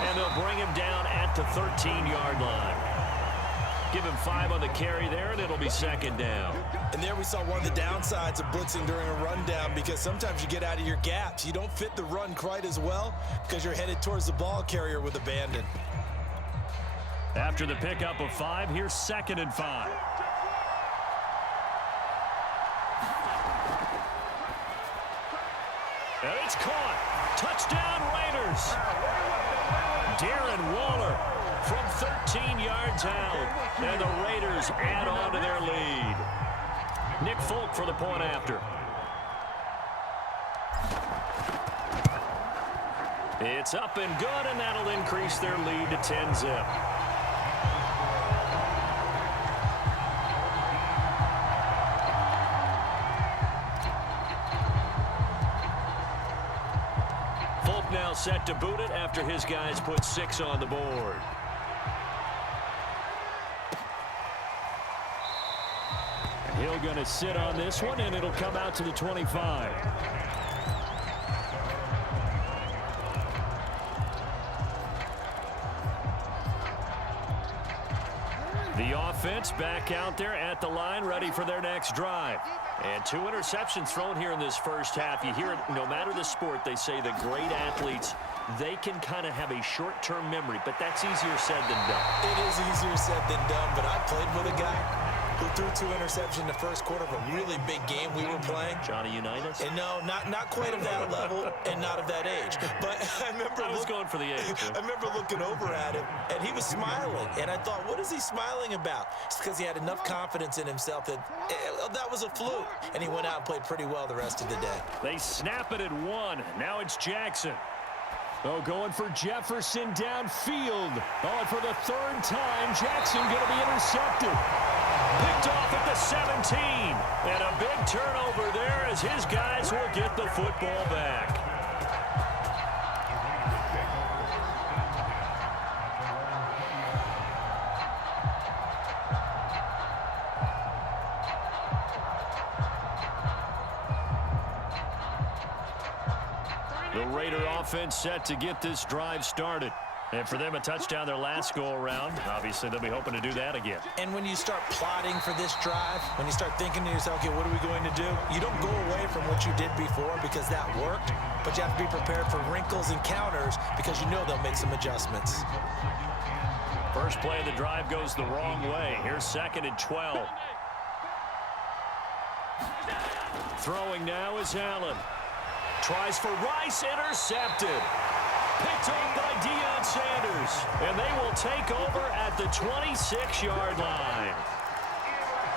And they'll bring him down at the 13-yard line. Give him 5 on the carry there, and it'll be second down. And there we saw one of the downsides of blitzing during a rundown, because sometimes you get out of your gaps. You don't fit the run quite as well because you're headed towards the ball carrier with abandon. After the pickup of 5, here's 2nd and 5. And it's caught. Touchdown, Raiders. Darren Waller from 13 yards out. And the Raiders add on to their lead. Nick Folk for the point after. It's up and good, and that'll increase their lead to 10-zip. Now set to boot it after his guys put 6 on the board. Hill going to sit on this one, and it'll come out to the 25. The offense back out there at the line, ready for their next drive. And 2 interceptions thrown here in this first half. You hear it, no matter the sport, they say the great athletes, they can kind of have a short-term memory, but that's easier said than done. It is easier said than done, but I played with a guy who threw 2 interceptions in the first quarter of a really big game we were playing. Johnny Unitas? And no, not quite of that level and not of that age. But I remember I was going for the age. I remember looking over at him, and he was smiling. And I thought, what is he smiling about? It's because he had enough confidence in himself that that was a fluke. And he went out and played pretty well the rest of the day. They snap it at 1. Now it's Jackson. Oh, going for Jefferson downfield. Oh, and for the 3rd time, Jackson going to be intercepted. Picked off at the 17. And a big turnover there as his guys will get the football back. The Raider offense set to get this drive started. And for them, a touchdown their last go-around. Obviously, they'll be hoping to do that again. And when you start plotting for this drive, when you start thinking to yourself, okay, what are we going to do? You don't go away from what you did before because that worked, but you have to be prepared for wrinkles and counters because you know they'll make some adjustments. First play of the drive goes the wrong way. Here's 2nd and 12. Throwing now is Allen. Tries for Rice, intercepted. Picked off by Deion Sanders. And they will take over at the 26-yard line.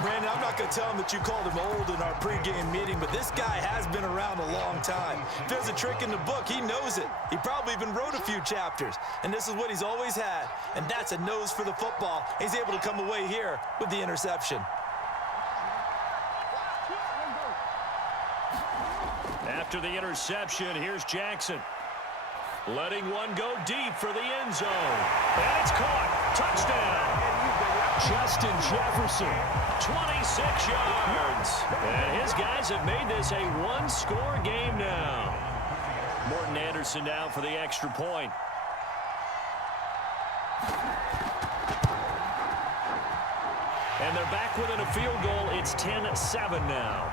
Brandon, I'm not going to tell him that you called him old in our pregame meeting, but this guy has been around a long time. If there's a trick in the book, he knows it. He probably even wrote a few chapters. And this is what he's always had. And that's a nose for the football. He's able to come away here with the interception. After the interception, here's Jackson. Letting one go deep for the end zone. And it's caught. Touchdown. Justin Jefferson, 26 yards. And his guys have made this a one-score game now. Morton Anderson down for the extra point. And they're back within a field goal. It's 10-7 now.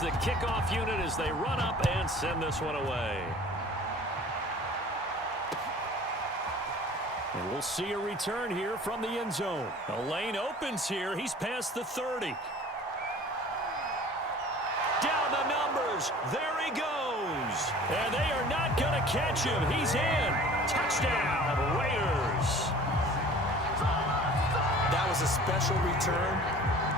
The kickoff unit as they run up and send this one away. And we'll see a return here from the end zone. The lane opens here. He's past the 30. Down the numbers. There he goes. And they are not going to catch him. He's in. Touchdown, Raiders. That was a special return.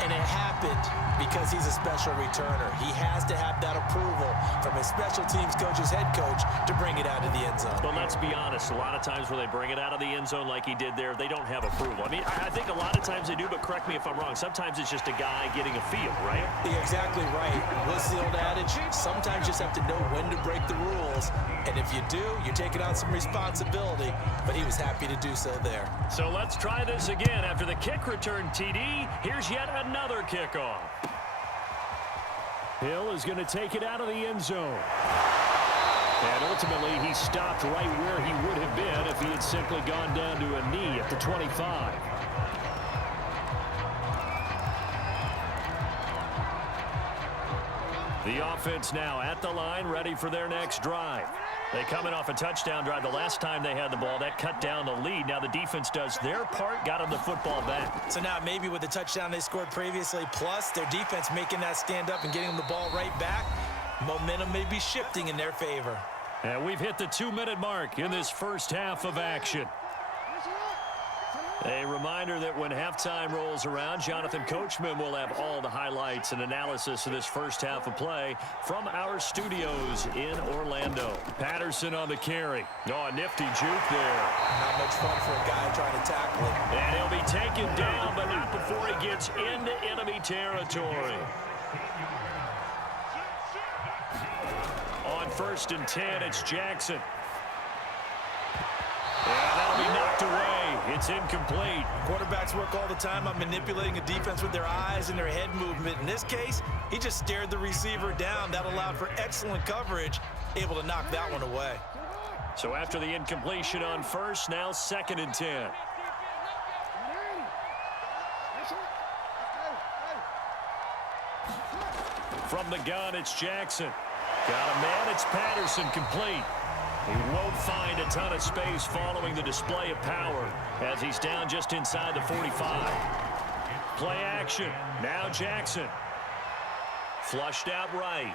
And it happened because he's a special returner. He has to have that approval from his special teams coach's head coach to bring it out of the end zone. But let's be honest, a lot of times when they bring it out of the end zone like he did there, they don't have approval. I mean, I think a lot of times they do, but correct me if I'm wrong. Sometimes it's just a guy getting a feel, right? You're exactly right. What's the old adage? Sometimes you just have to know when to break the rules. And if you do, you're taking on some responsibility. But he was happy to do so there. So let's try this again. After the kick return TD, here's yet another kickoff. Hill is going to take it out of the end zone. And ultimately, he stopped right where he would have been if he had simply gone down to a knee at the 25. The offense now at the line, ready for their next drive. They come in off a touchdown drive. The last time they had the ball, that cut down the lead. Now the defense does their part, got them the football back. So now maybe with the touchdown they scored previously, plus their defense making that stand up and getting them the ball right back, momentum may be shifting in their favor. And we've hit the 2-minute mark in this first half of action. A reminder that when halftime rolls around, Jonathan Coachman will have all the highlights and analysis of this first half of play from our studios in Orlando. Patterson on the carry. Oh, a nifty juke there. Not much fun for a guy trying to tackle it. And he'll be taken down, but not before he gets into enemy territory. On 1st and 10, it's Jackson. And that'll be knocked away. It's incomplete. Quarterbacks work all the time on manipulating a defense with their eyes and their head movement. In this case, he just stared the receiver down. That allowed for excellent coverage, able to knock that one away. So after the incompletion on 1st, now 2nd and 10. From the gun, it's Jackson. Got a man, it's Patterson, complete. He won't find a ton of space following the display of power as he's down just inside the 45. Play action. Now Jackson. Flushed out right.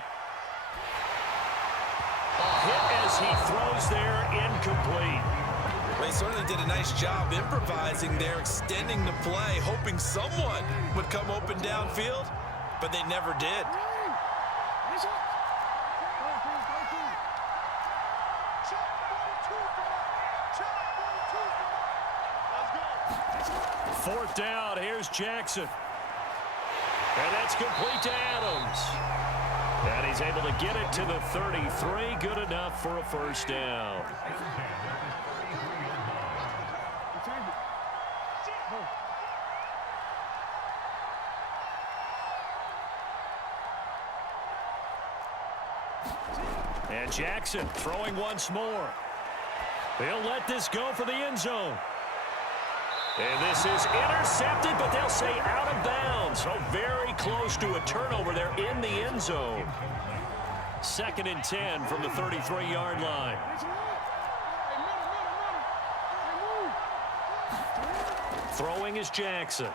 A hit as he throws there, incomplete. They certainly did a nice job improvising there, extending the play, hoping someone would come open downfield, but they never did. Fourth down, here's Jackson. And that's complete to Adams. And he's able to get it to the 33. Good enough for a first down. And Jackson throwing once more. He'll let this go for the end zone. And this is intercepted, but they'll say out of bounds. So very close to a turnover there in the end zone. 2nd and 10 from the 33-yard line. Throwing is Jackson.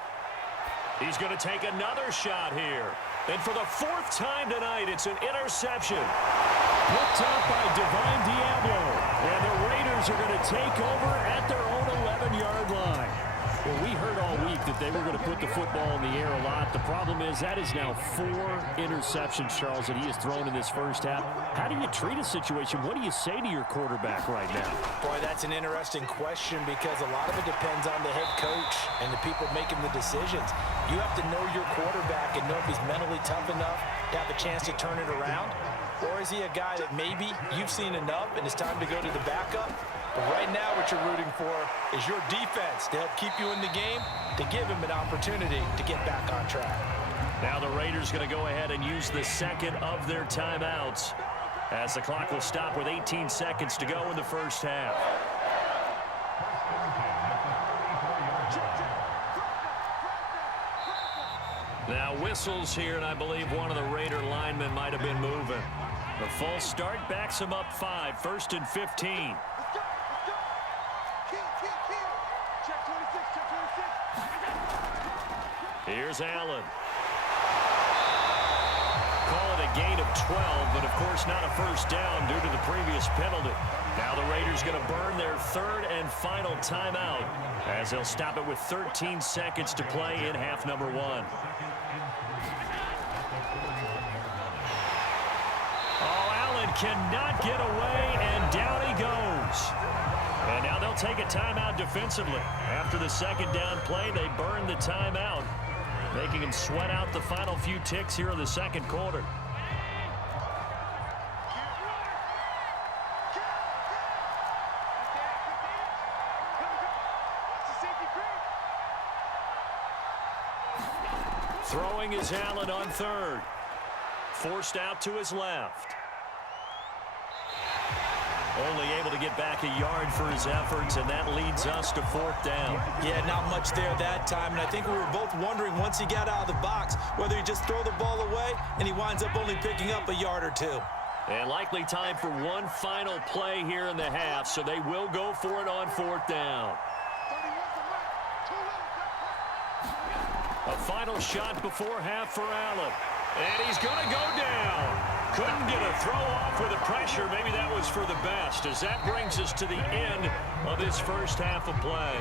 He's going to take another shot here. And for the 4th time tonight, it's an interception. Picked up by Divine Diablo. And the Raiders are going to take over at their own 11-yard line. Well, we heard all week that they were going to put the football in the air a lot. The problem is that is now 4 interceptions, Charles, that he has thrown in this first half. How do you treat a situation? What do you say to your quarterback right now? Boy, that's an interesting question because a lot of it depends on the head coach and the people making the decisions. You have to know your quarterback and know if he's mentally tough enough to have a chance to turn it around. Or is he a guy that maybe you've seen enough and it's time to go to the backup? But right now what you're rooting for is your defense to help keep you in the game, to give him an opportunity to get back on track. Now the Raiders going to go ahead and use the second of their timeouts as the clock will stop with 18 seconds to go in the first half. Now whistles here, and I believe one of the Raider linemen might have been moving. The false start backs him up 5, 1st and 15. Here's Allen. Call it a gain of 12, but of course not a first down due to the previous penalty. Now the Raiders going to burn their third and final timeout as they'll stop it with 13 seconds to play in half number 1. Oh, Allen cannot get away, and down he goes. And now they'll take a timeout defensively. After the second down play, they burn the timeout, making him sweat out the final few ticks here in the second quarter. Throwing is Allen on third. Forced out to his left. Only able to get back a yard for his efforts, and that leads us to fourth down. Yeah, not much there that time, and I think we were both wondering once he got out of the box whether he just throw the ball away, and he winds up only picking up a yard or two. And likely time for one final play here in the half, so they will go for it on fourth down. A final shot before half for Allen. And he's going to go down. Couldn't get a throw off with the pressure. Maybe that was for the best, as that brings us to the end of this first half of play.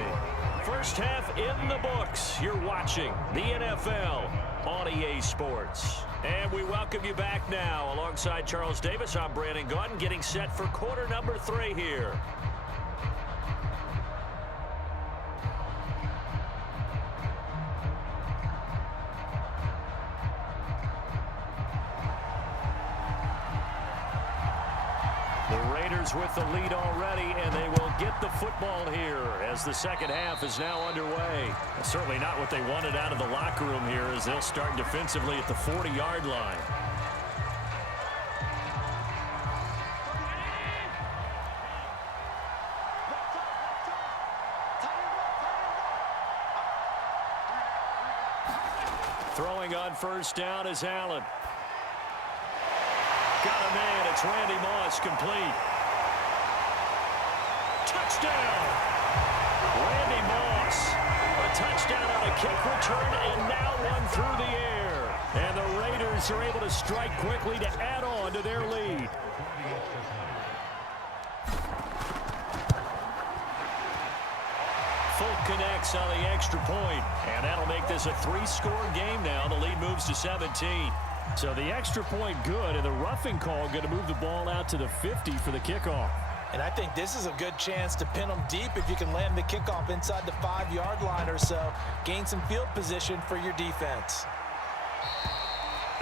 First half in the books. You're watching the NFL on EA Sports. And we welcome you back now. Alongside Charles Davis, I'm Brandon Gaudin, getting set for quarter number 3 here. With the lead already, and they will get the football here as the second half is now underway. Certainly not what they wanted out of the locker room here, as they'll start defensively at the 40-yard line. Throwing on first down is Allen. Got a man. It's Randy Moss, complete. Touchdown! Randy Moss. A touchdown on a kick return, and now one through the air. And the Raiders are able to strike quickly to add on to their lead. Folk connects on the extra point, and that'll make this a 3-score game now. The lead moves to 17. So the extra point good, and the roughing call going to move the ball out to the 50 for the kickoff. And I think this is a good chance to pin them deep if you can land the kickoff inside the 5-yard line or so. Gain some field position for your defense.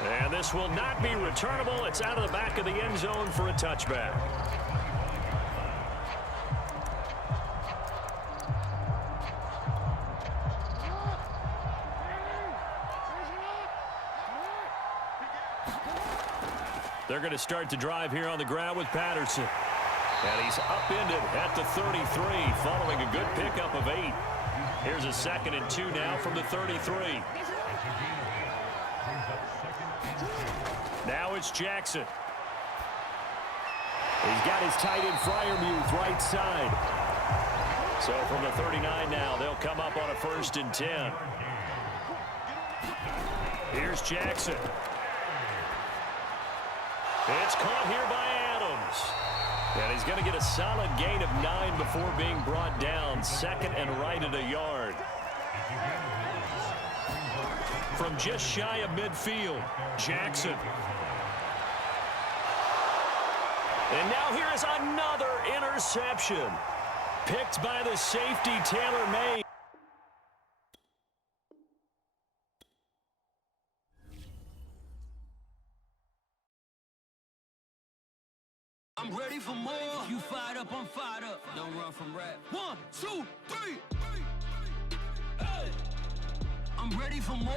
And this will not be returnable. It's out of the back of the end zone for a touchback. They're going to start to drive here on the ground with Patterson. And he's upended at the 33 following a good pickup of 8. Here's a 2nd and 2 now from the 33. Now it's Jackson. He's got his tight end Freiermuth right side. So from the 39 now, they'll come up on a 1st and 10. Here's Jackson. It's caught here by Adams. And he's going to get a solid gain of 9 before being brought down. 2nd and right at a yard. From just shy of midfield, Jackson. And now here is another interception. Picked by the safety, Taylor May. I'm ready for more. If you fired up, I'm fired up. Don't run from rap. 1, 2, 3. Hey. I'm ready for more.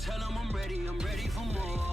Tell them I'm ready for more.